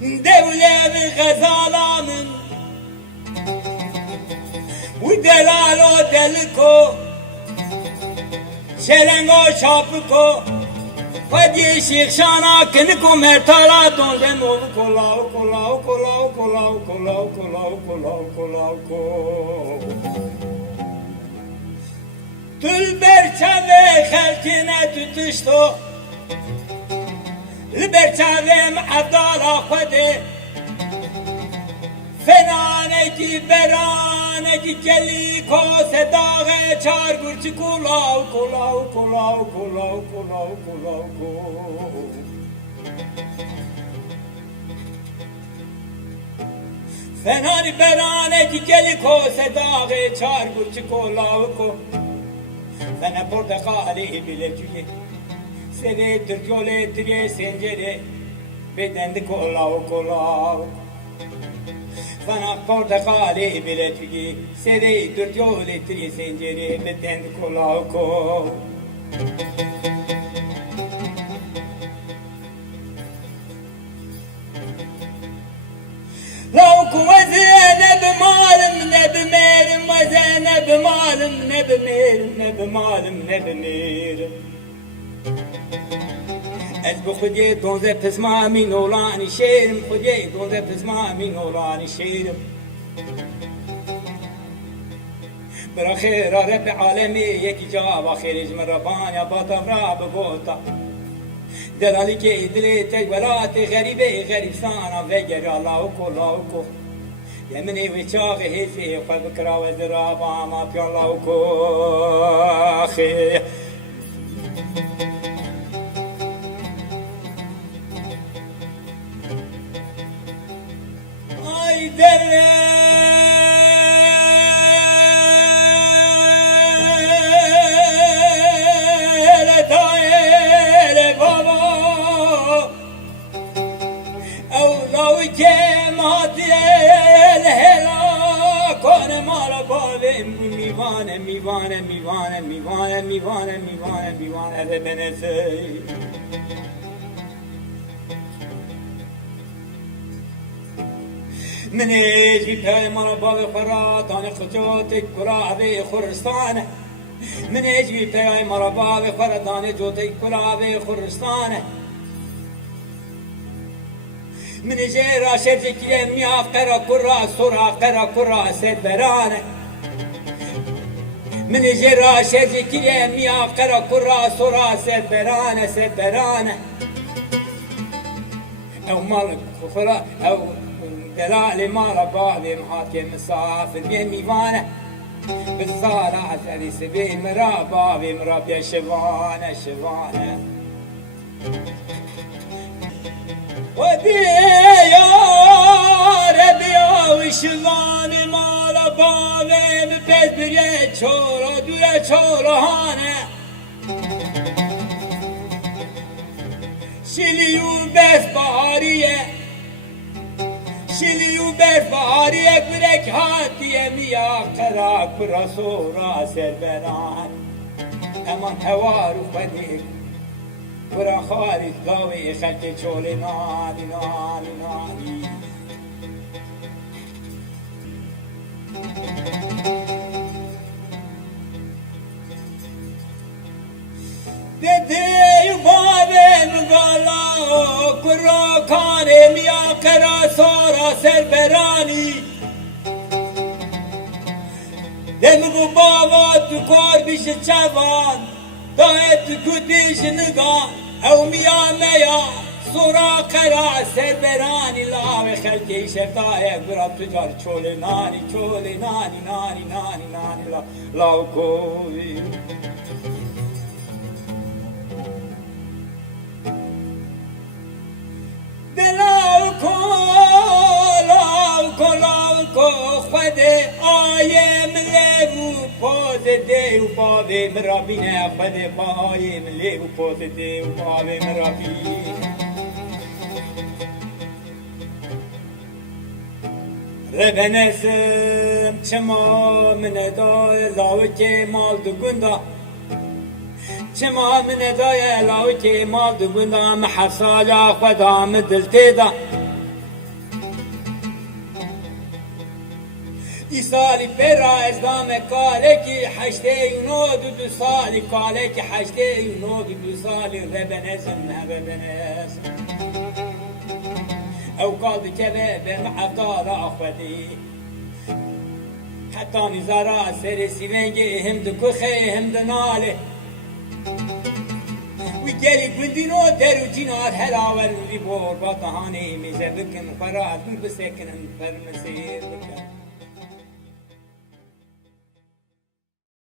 دولة غزالة من ودلالو دلكو شلنگو شاپكو فدي شيخ شانا كنكو مرتالا دون دمو كلاو كلاو كلاو كلاو كلاو كلاو كلاو كلاو كلاو تل برچاوه خلقنا تتشتو البرچاوه معدالا خده فنانکی برانکی کلی کو صداغه چار گرچ کلاو کلاو کلاو کلاو کلاو کلاو کو فنانی برانکی کلی کو صداغه چار گرچ کلاو کو فنا پرتقالی بلکیه سری ترکوله تری سنجره بدند کلاو کلاو فانا portacali biletigi sedi dürtiyoli tri zinciri beten kulako لو كوزينا بمالم نبميرم وزينا بمالم نبميرم نبمالم نبميرم از بخودی دونزه پسما می نولانی شیرم خودی دونزه پسما می نولانی شیرم برا خیر رب عالمی یکی جا و خیرج من ربانی باطم را بگوتا دلالی که دلی تجولات غریبه غریب سانا وگر الله کو یمنی و چاق حیفی خود بکرا و درابا ما پی الله کو خیر میوانه بنسی من اجي پای مرا باب خورات آن خجوت کلاه خرستانه من اجي پای مرا باب خورات آن جوت کلاه خرستانه من اجي راشد کی میاف قرا کرا سرا قرا کرا سد برانه من اجي راشد کی میاف قرا کرا سرا سد برانه او مالك خفرا او دلالي مالا بابي محاكي مسافر بين ميوانه بالصالة عزالي سبيل مرا بابي مرا بيا شفانه ودي يا ربي يا شفاني مالا بابي ببز بريا چورا دويا چورا هانه شليو بس بحاريه شلیو برفاری برک هاتی میا قرا کرا سورا سربران امان توارو خدیر کرا خارج داوی خلق چول نانی نانی نانی دیدی بابه مگالا کرا کانه میا کرا سورا سربرانی دمگو بابا تو کار بیش چوان دایت تو کتیش نگان او میا میا سورا کرا سربرانی لاوه خلقی شفتای برا تجار چول نانی لاو کوی خود آیم لیو پاز دیو پاوی مرابینه خود آیم لیو پاز دیو پاوی مرابینه ربنسم چما من دای لاوکه مال دو گندا چما من دای لاوکه مال دو گندا محصالا خدا مدل تیدا سالی پر ازدام کاله کی حشته یونو دو سالی کاله کی حشته یونو دو سالی ربنزم ربنزم او قاضي كذا بالمعطال اخوتي حتى نزارا سري سيفنجي هم دكوخي هم دنالي ويجالي قندينو دارو جينار هلاول ولي بور بطهاني ميزابكن فراد بسكن فرمسير